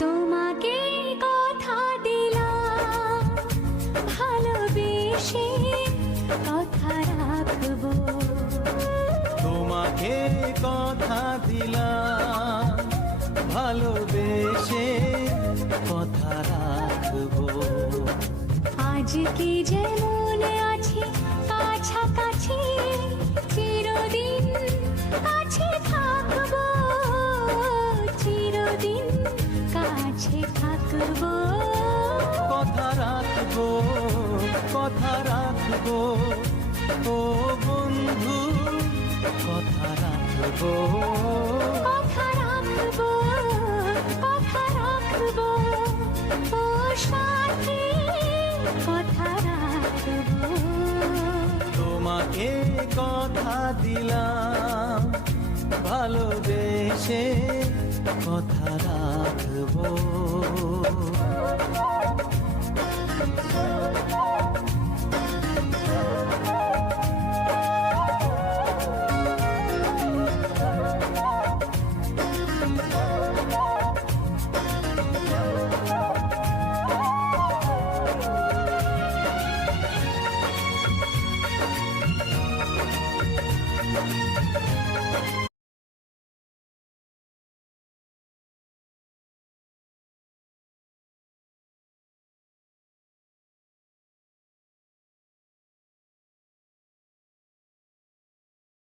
তোমাকে কথা দিলাম ভালোবেসে কথা রাখবো, তোমাকে কথা দিলাম ভালোবেসে কথা রাখবো। আজকে যেমন আছি কাছাকাছি চিরদিন কাছে থাকবো, চিরদিন কাছে থাকবো। কথা রাখবো, কথা রাখবো, ও বন্ধু কথা রাখবো। কথা রাখবো, কথা রাখবো, ও সাথী কথা রাখবো। তোমাকে কথা দিলাম ভালোবেসে কথা রাখবো।